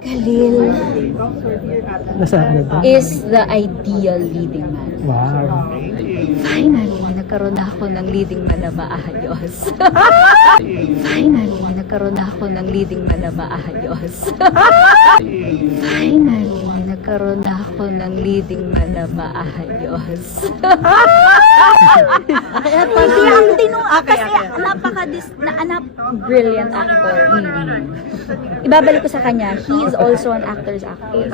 Khalil Nasa ano ba? is the ideal leading man. Wow. Finally, nagkaroon na ako ng leading man na maayos. Finally, nagkaroon na ako ng leading man na maayos. Finally, nagkaroon na ako ng leading man na maayos. Hindi ang tinong kasi brilliant actor. Ibabalik ko sa kanya, he is also an actor's actor.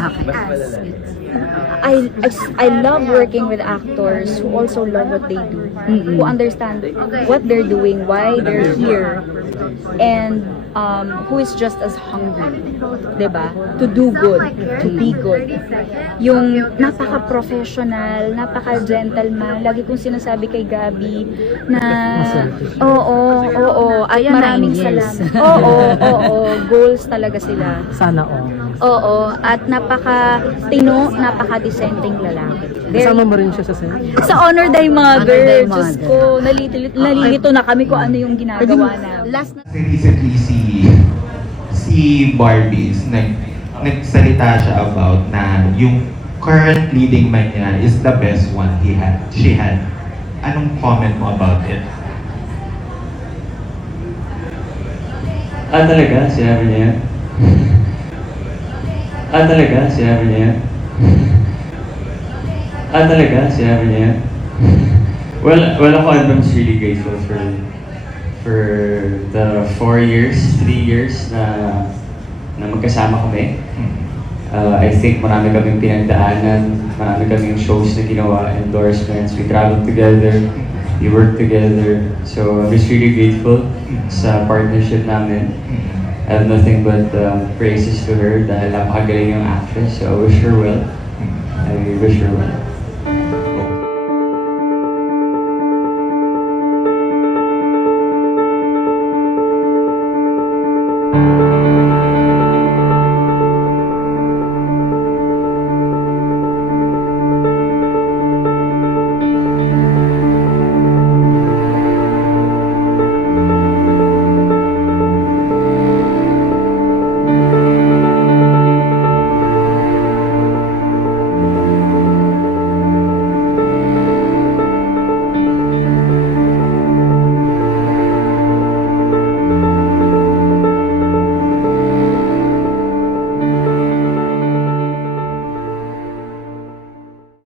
I love working with actors who also love what they do, who understand what they're doing, why they're here, and who is just as hungry, diba? To do good, to be good. Yung napaka-professional, napaka-gentleman, lagi kong sinasabi kay Gabi na oo, at maraming salamat. Oo, goals talaga sila. Sana all. Oo, at napaka-tino, napaka-dissenting lalaki. Kasama mo rin siya sa set? Sa Honor Thy Mother, Diyos ko, nalilito na kami kung ano yung ginagawa na. Last na Recently si Barbie nagsalita siya about na yung current leading man niya is the best one she had. Anong comment mo about it? Talaga? Sinabi niya yan? Talaga? Sinabi niya yan? Talaga? Sinabi niya yan? Well, ako, I'm really grateful for the 3 years na magkasama kami. I think marami kaming pinagdaanan, marami kaming shows na ginawa, endorsements, we traveled together, we worked together. So I'm just really grateful sa partnership namin. I have nothing but praises to her dahil napakagaling yung actress. So I wish her well. I wish her well.